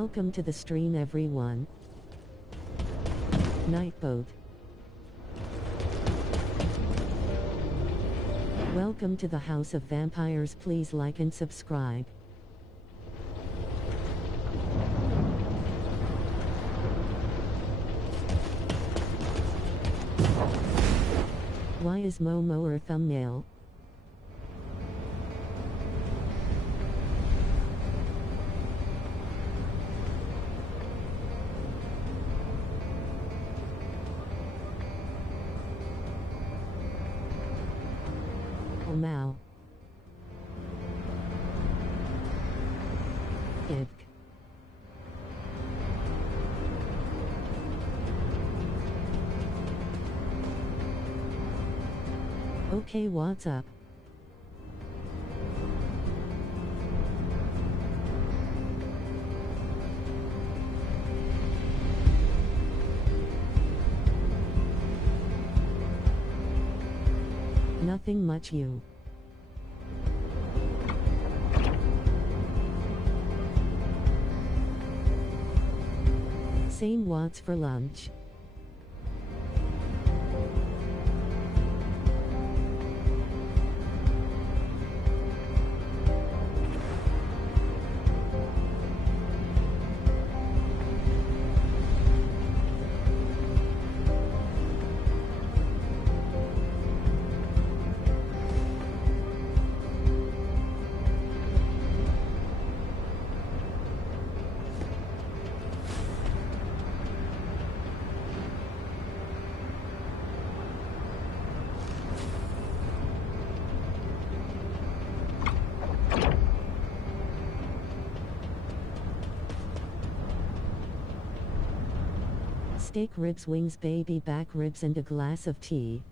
Welcome to the stream, everyone. Nightboat. Welcome to the House of Vampires. Please like and subscribe. Why is Momo our thumbnail? Oh Mao. Ick. Okay, what's up? Nothing much, you. Same, what's for lunch? Steak, ribs, wings, baby back ribs, and a glass of tea.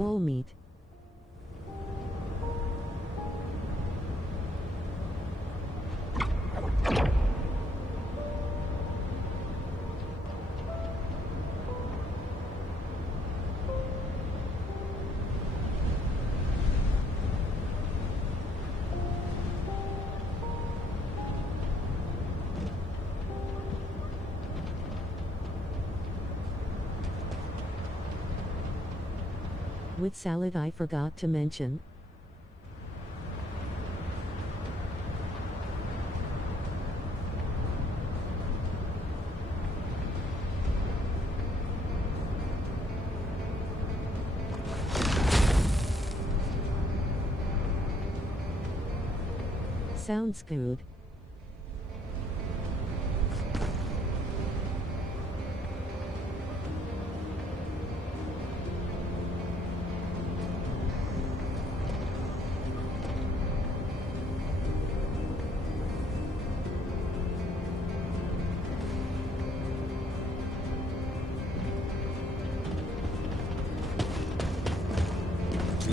All meat. With salad, I forgot to mention. Sounds good.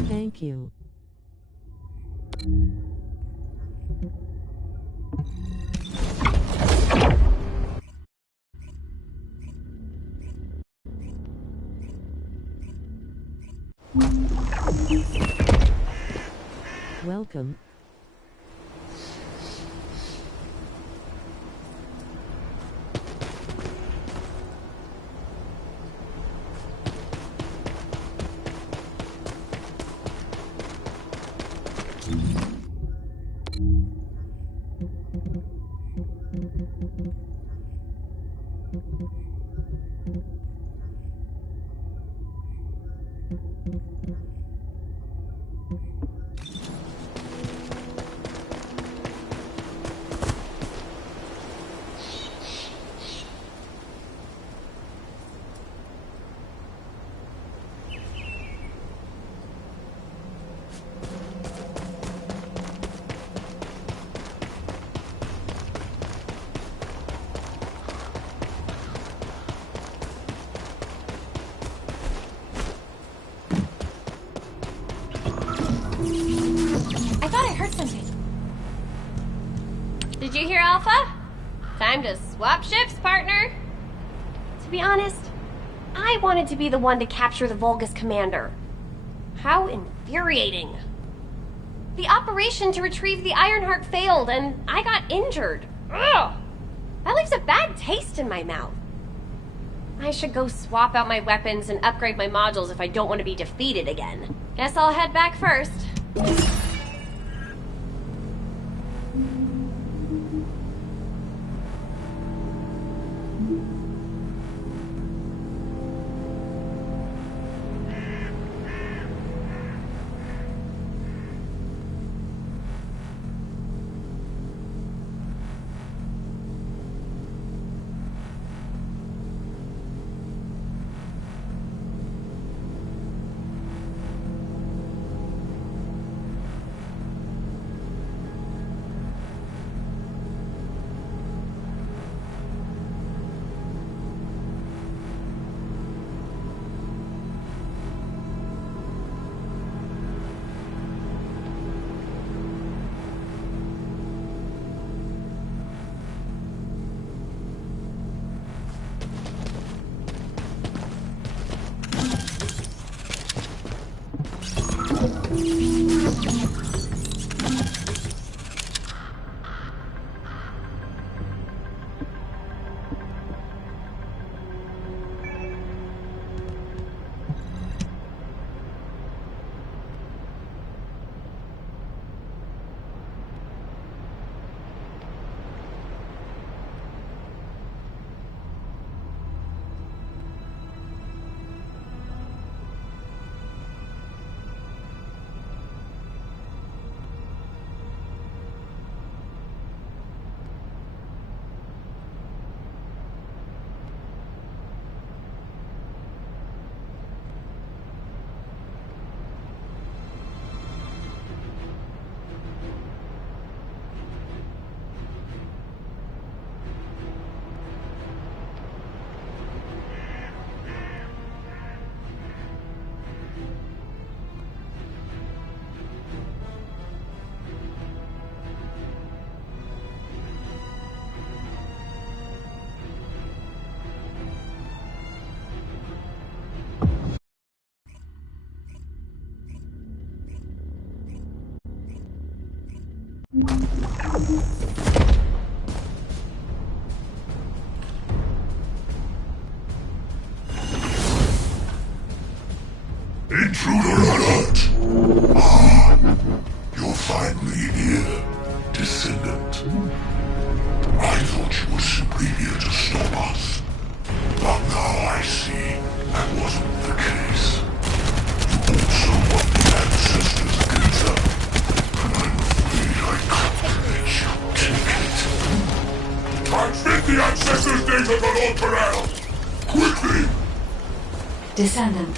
Thank you. Welcome. Did you hear, Alpha? Time to swap ships, partner. To be honest, I wanted to be the one to capture the Vulgus commander. How infuriating. The operation to retrieve the Ironheart failed, and I got injured. Ugh! That leaves a bad taste in my mouth. I should go swap out my weapons and upgrade my modules if I don't want to be defeated again. Guess I'll head back first. Intruder alert! Ah, you're finally here, Descendant. I thought you were simply here to stop us. But now I see that wasn't the case. You also want the Ancestors' data, and I'm afraid I can't let you take it. Transmit the Ancestors' data to Lord Corral! Quickly! Descendant,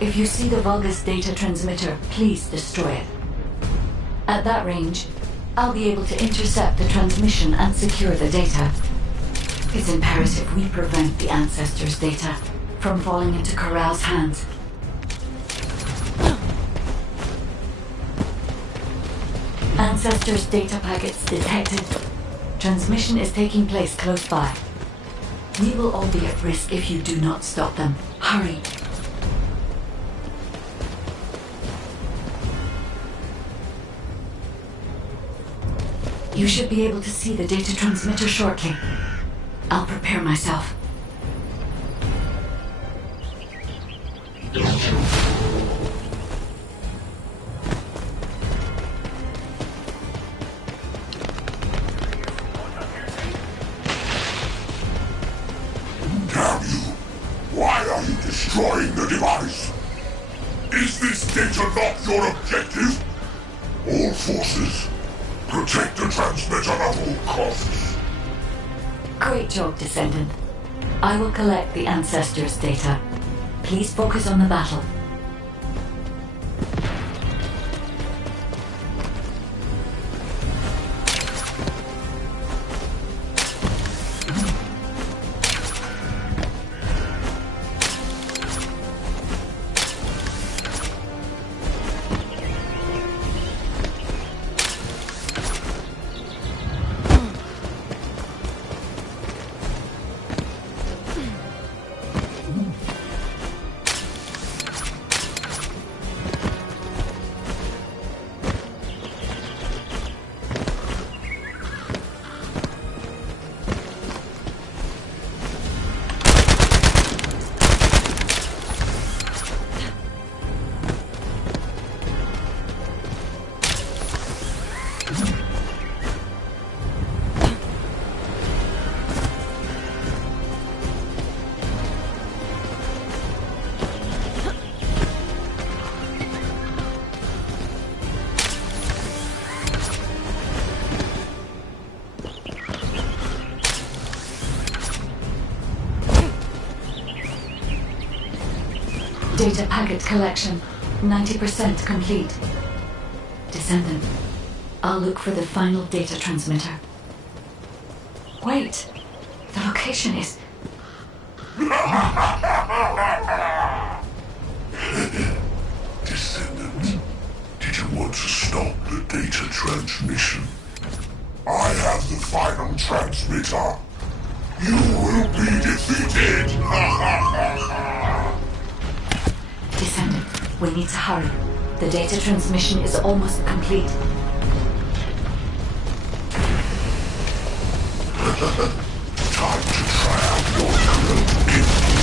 if you see the Vulgus data transmitter, please destroy it. At that range, I'll be able to intercept the transmission and secure the data. It's imperative we prevent the Ancestors' data from falling into Corral's hands. Ancestors' data packets detected. Transmission is taking place close by. We will all be at risk if you do not stop them. Hurry. You should be able to see the data transmitter shortly. I'll prepare myself. Damn you! Why are you destroying the device? Is this data not your objective? All forces, protect the transmitter at all costs. Great job, Descendant. I will collect the Ancestors' data. Please focus on the battle. Data packet collection, 90% complete. Descendant, I'll look for the final data transmitter. Wait, the location is... Descendant, did you want to stop the data transmission? I have the final transmitter. You will be defeated! Descendant, we need to hurry. The data transmission is almost complete. Time to try out your current ability.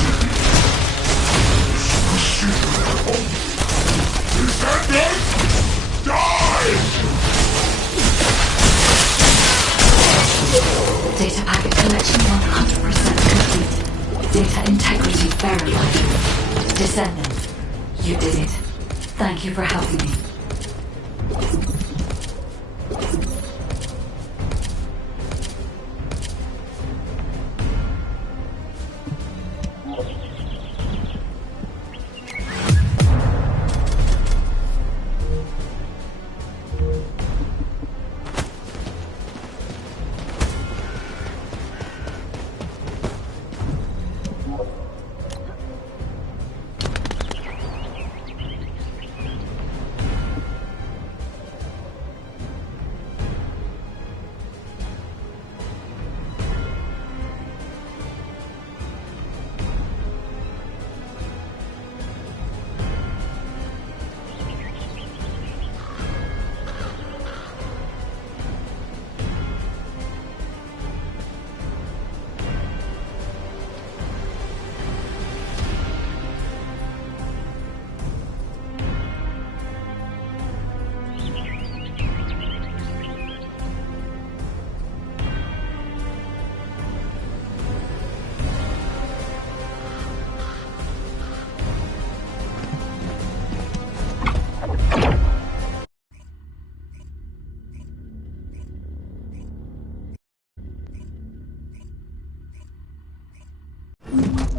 Descendant! Die! Data packet collection 100% complete. Data integrity verified. Descendant, you did it. Thank you for helping me.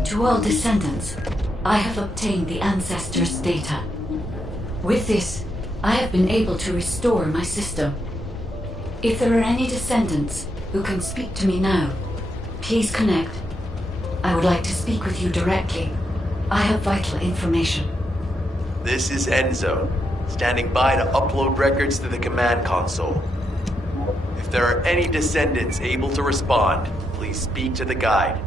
To all descendants, I have obtained the ancestors' data. With this, I have been able to restore my system. If there are any descendants who can speak to me now, please connect. I would like to speak with you directly. I have vital information. This is Enzo, standing by to upload records to the command console. If there are any descendants able to respond, please speak to the guide.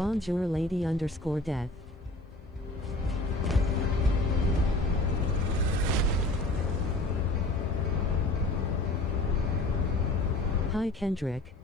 Bonjour lady_death. Hi Kendrick.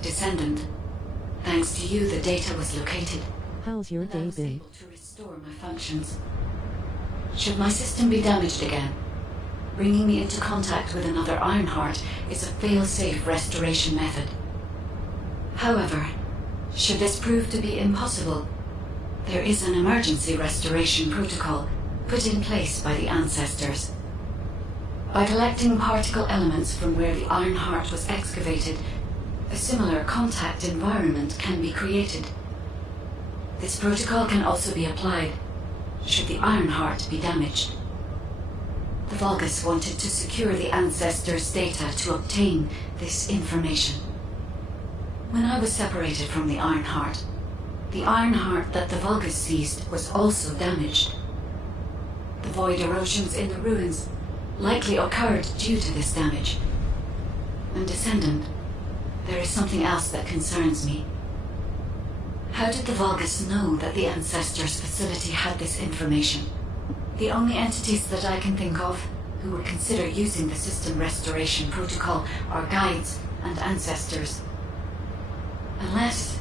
Descendant, thanks to you, the data was located. How's your And I day was been? able to restore my functions. Should my system be damaged again, bringing me into contact with another Ironheart is a fail-safe restoration method. However, should this prove to be impossible, there is an emergency restoration protocol put in place by the ancestors. By collecting particle elements from where the Ironheart was excavated, a similar contact environment can be created. This protocol can also be applied should the Ironheart be damaged. The Vulgus wanted to secure the ancestors' data to obtain this information. When I was separated from the Ironheart that the Vulgus seized was also damaged. The void erosions in the ruins likely occurred due to this damage. And Descendant, there is something else that concerns me. How did the Vulgus know that the Ancestors' facility had this information? The only entities that I can think of who would consider using the system restoration protocol are guides and ancestors. Unless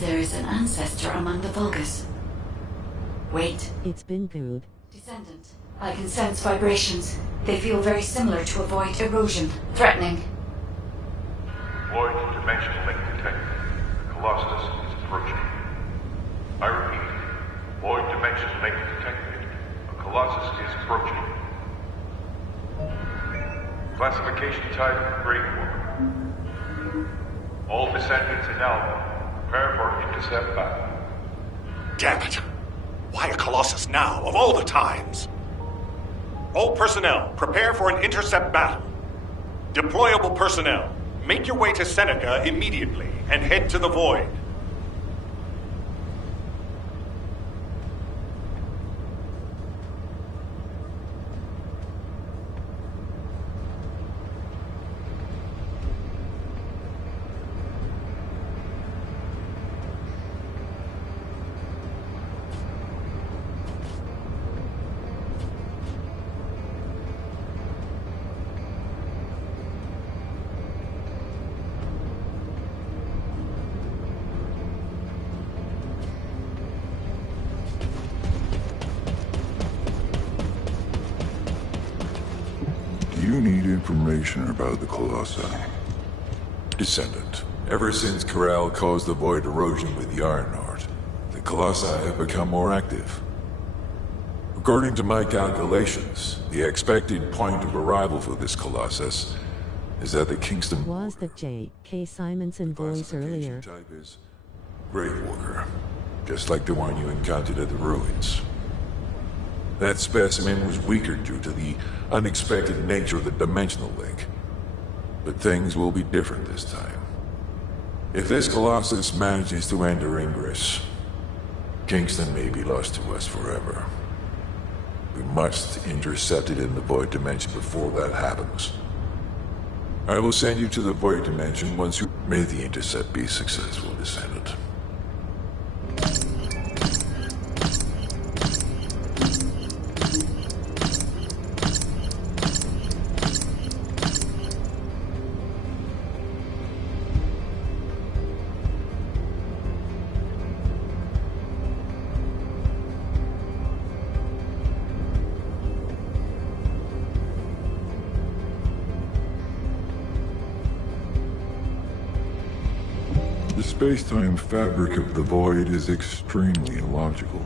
there is an ancestor among the Vulgus. Wait. It's been good. Descendant, I can sense vibrations. They feel very similar to a void erosion. Threatening. Void dimension link detected. The Colossus is approaching. I repeat, void dimension link detected. A Colossus is approaching. Classification type, Grey Worm. All descendants in Alpha, prepare for intercept battle. Damn it! Why a Colossus now, of all the times? All personnel, prepare for an intercept battle. Deployable personnel, make your way to Seneca immediately and head to the Void. You need information about the Colossi. Descendant, ever since Corral caused the void erosion with the Ironheart, the Colossi have become more active. According to my calculations, the expected point of arrival for this Colossus is at the Kingston Was the J.K. Simonson voice earlier? Type is Grave Walker, just like the one you encountered at the ruins. That specimen was weaker due to the unexpected nature of the dimensional link. But things will be different this time. If this Colossus manages to enter Ingress, Kingston may be lost to us forever. We must intercept it in the Void Dimension before that happens. I will send you to the Void Dimension once you... May the intercept be successful, Descendant. The space-time fabric of the Void is extremely illogical.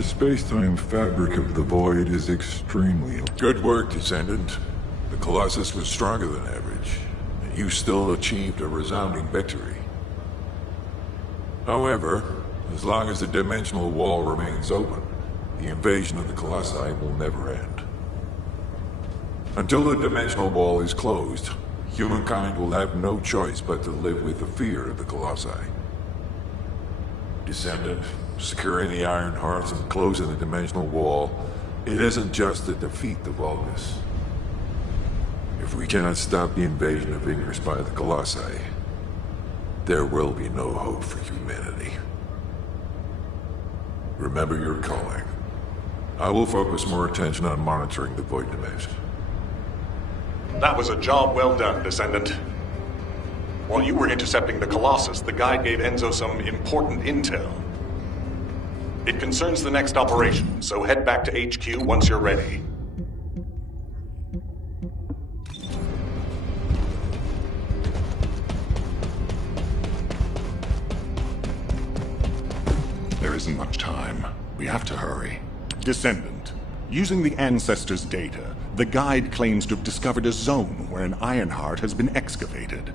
The space-time fabric of the void is extremely... Good work, Descendant. The Colossus was stronger than average, and you still achieved a resounding victory. However, as long as the dimensional wall remains open, the invasion of the Colossi will never end. Until the dimensional wall is closed, humankind will have no choice but to live with the fear of the Colossi. Descendant, securing the Iron Hearts and closing the dimensional wall, it isn't just to defeat the Vulgus. If we cannot stop the invasion of Ingress by the Colossi, there will be no hope for humanity. Remember your calling. I will focus more attention on monitoring the Void Dimension. That was a job well done, Descendant. While you were intercepting the Colossus, the guide gave Enzo some important intel. It concerns the next operation, so head back to HQ once you're ready. There isn't much time. We have to hurry. Descendant, using the Ancestors' data, the guide claims to have discovered a zone where an Ironheart has been excavated.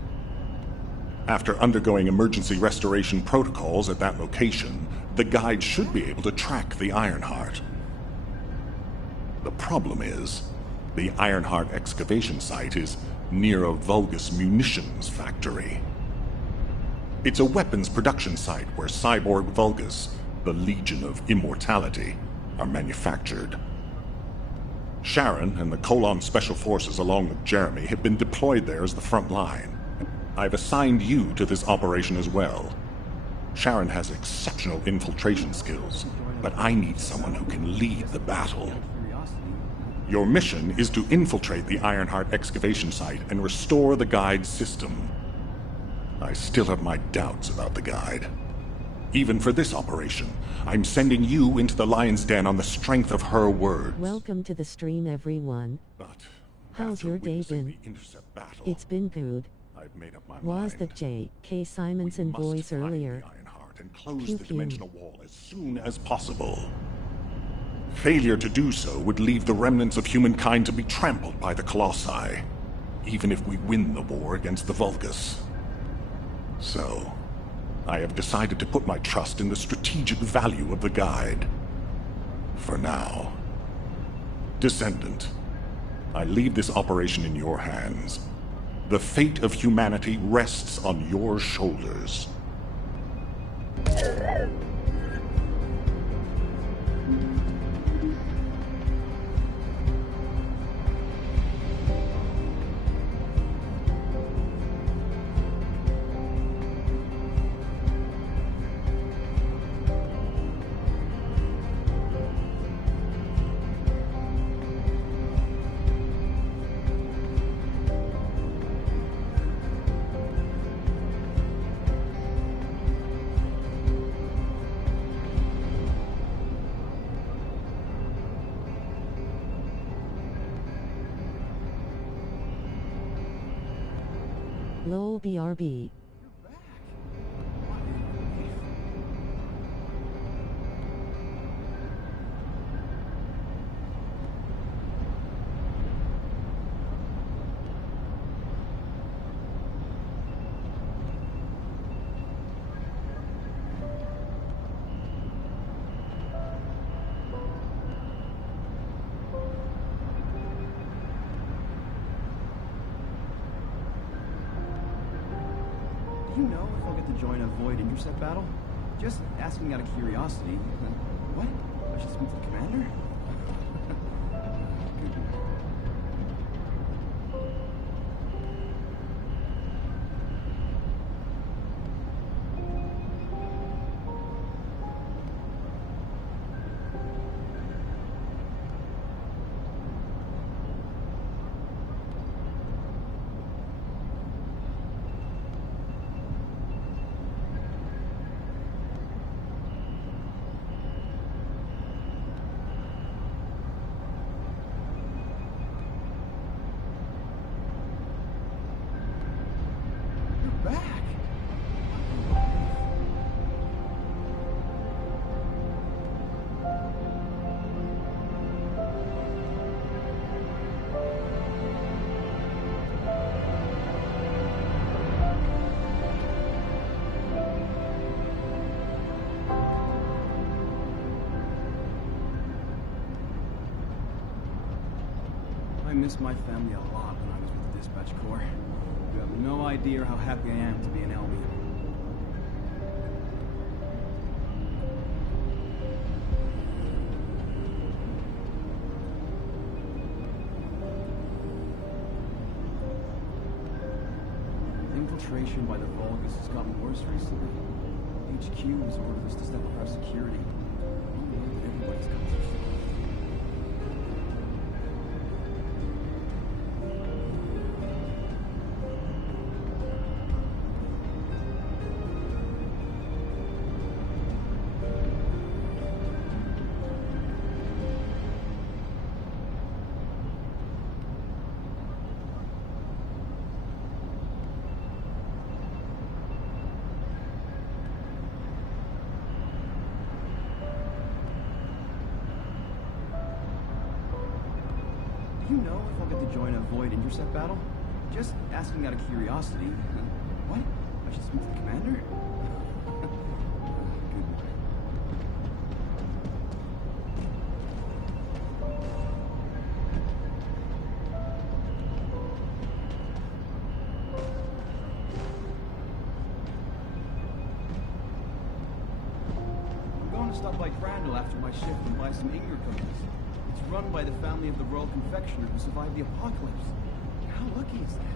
After undergoing emergency restoration protocols at that location, the guide should be able to track the Ironheart. The problem is, the Ironheart excavation site is near a Vulgus munitions factory. It's a weapons production site where cyborg Vulgus, the Legion of Immortality, are manufactured. Sharon and the Colon Special Forces along with Jeremy have been deployed there as the front line. I've assigned you to this operation as well. Sharon has exceptional infiltration skills, but I need someone who can lead the battle. Your mission is to infiltrate the Ironheart excavation site and restore the guide's system. I still have my doubts about the guide. Even for this operation, I'm sending you into the lion's den on the strength of her words. Welcome to the stream, everyone. But how's your day been? It's been good. I've made up my Was mind. the J.K. Simonson We must voice find earlier? the Ironheart and close Pew the pew. dimensional wall as soon as possible. Failure to do so would leave the remnants of humankind to be trampled by the Colossi, even if we win the war against the Vulgus. So, I have decided to put my trust in the strategic value of the guide. For now. Descendant, I leave this operation in your hands. The fate of humanity rests on your shoulders. Lol BRB. Do you know if I'll get to join a Void intercept battle? Just asking out of curiosity. What? I should speak to the commander? Back. I missed my family a lot when I was with the Dispatch Corps. You have no idea how happy I am to be an Albion. Infiltration by the Vulgus has gotten worse recently. HQ has ordered us to step up our security. Everybody's come too far. Do you know if I'll get to join a Void intercept battle? Just asking out of curiosity. What? I should speak to the commander? Good morning. I'm going to stop by Crandall after my shift and buy some Inger cookies. It's run by the family of the Royal Confectioner who survived the apocalypse. How lucky is that?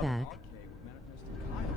back. Okay with manifesting Kyle.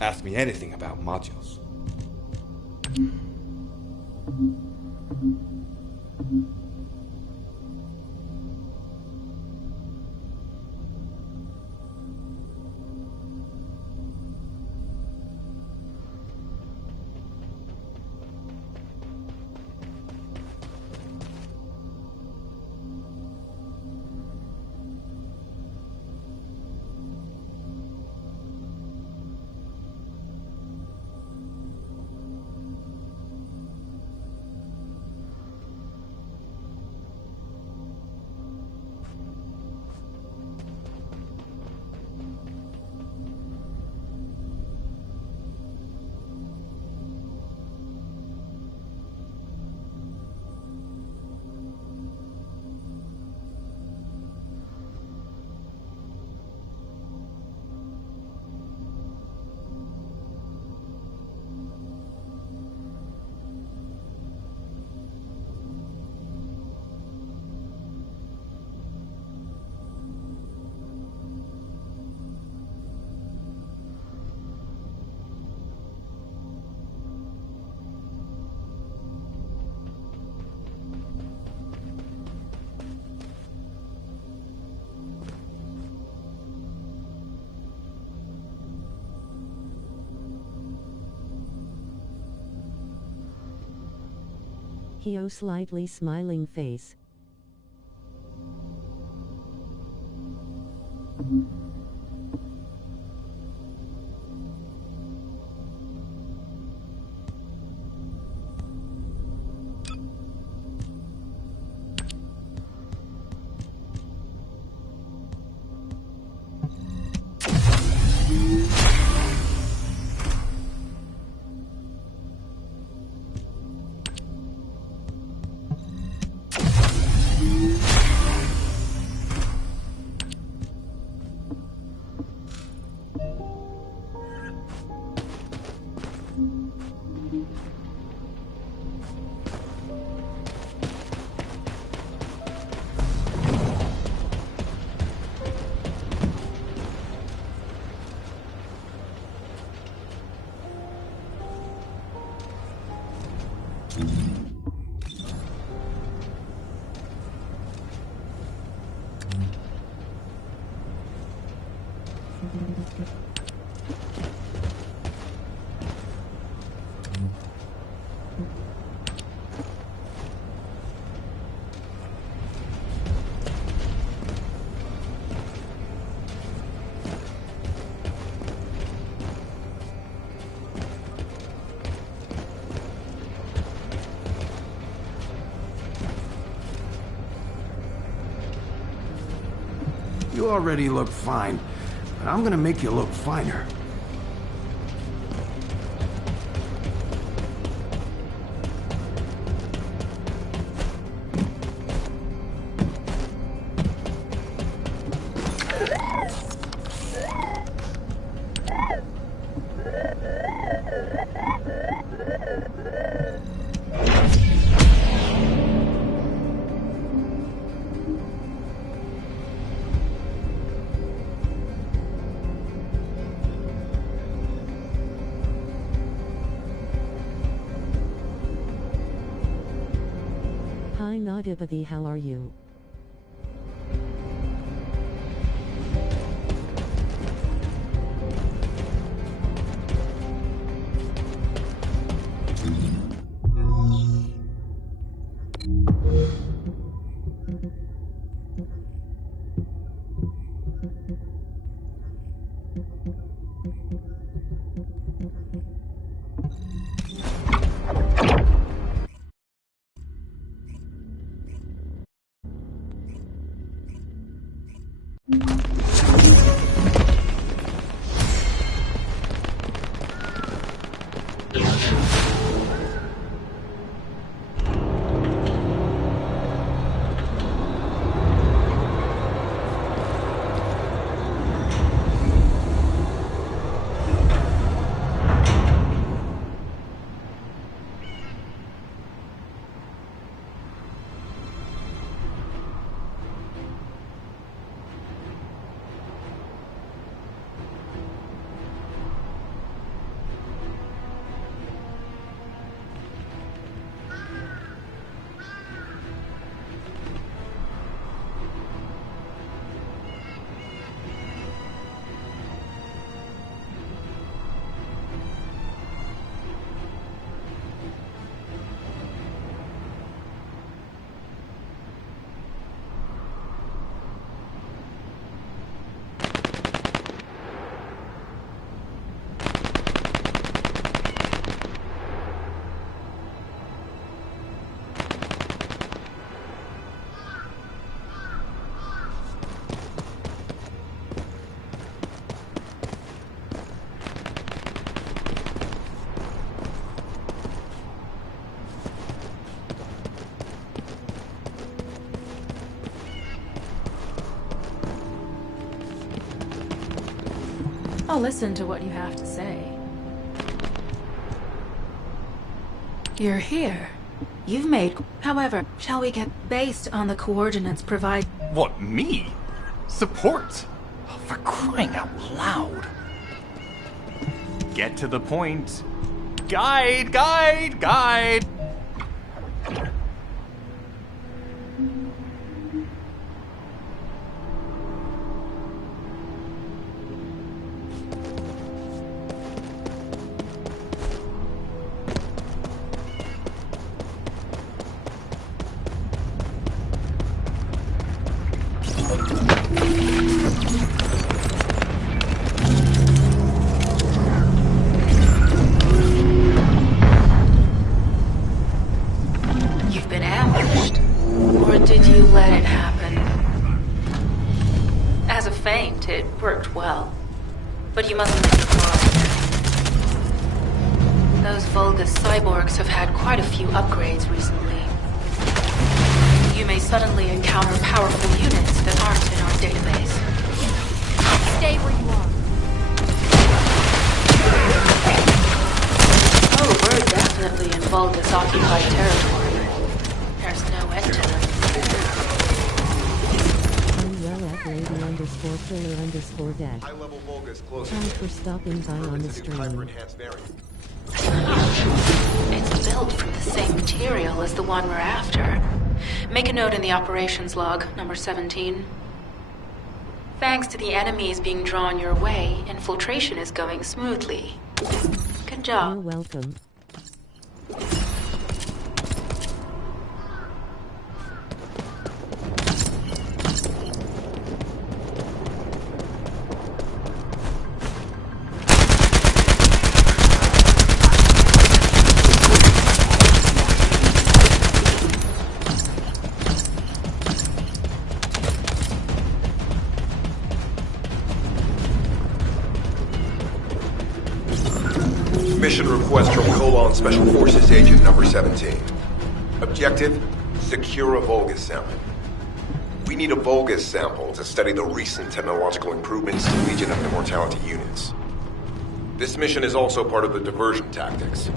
Ask me anything about modules. Hio slightly smiling face. You already look fine, but I'm gonna make you look finer. Hi Nadibati, how are you? I'll listen to what you have to say. You're here. You've made... However, shall we get based on the coordinates provided? What, me? Support? Oh, for crying out loud. Get to the point. Guide, guide, guide! You've been ambushed. Or did you let it happen? As a feint, it worked well. But you mustn't be surprised. Those Vulgus cyborgs have had quite a few upgrades recently. You may suddenly encounter powerful units that aren't in our database. Stay where you are. Oh, we're definitely in Vulgus-occupied territory. There's no end to them. Unwell@lady_killer_dash. High-level Vulgus close. Thanks for stopping by on the stream. Hyper-enhanced variant. It's built from the same material as the one we're after. Make a note in the operations log, number 17. Thanks to the enemies being drawn your way, infiltration is going smoothly. Good job. You're welcome. Mission request from Colon Special Forces Agent number 17. Objective, secure a Vulgus sample. We need a Vulgus sample to study the recent technological improvements to Legion of Immortality units. This mission is also part of the diversion tactics.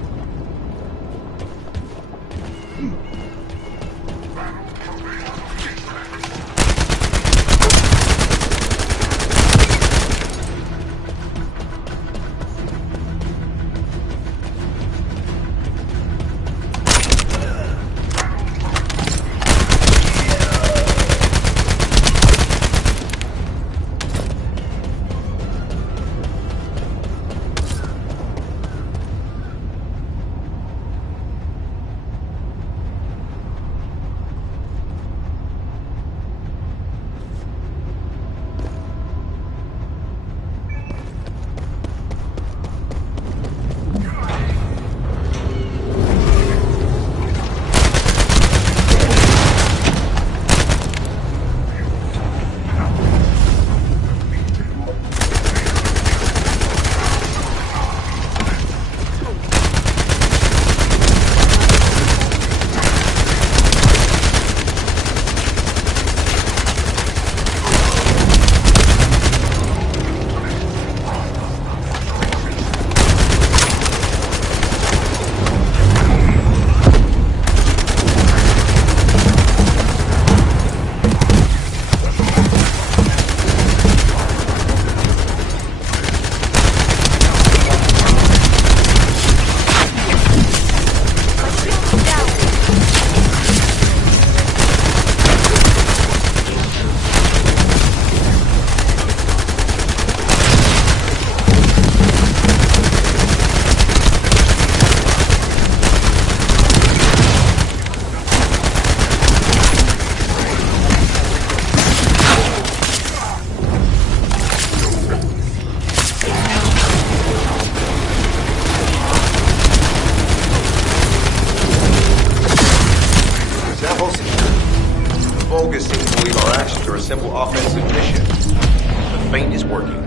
simple offensive mission. The feint is working.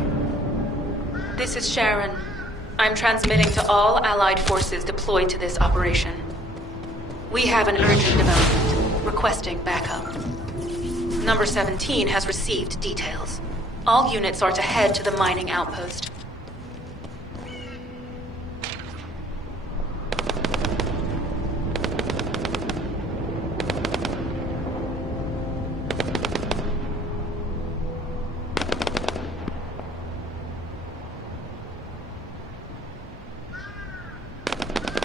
This is Sharon. I'm transmitting to all Allied forces deployed to this operation. We have an urgent development, requesting backup. Number 17 has received details. All units are to head to the mining outpost.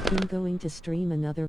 I'm going to stream another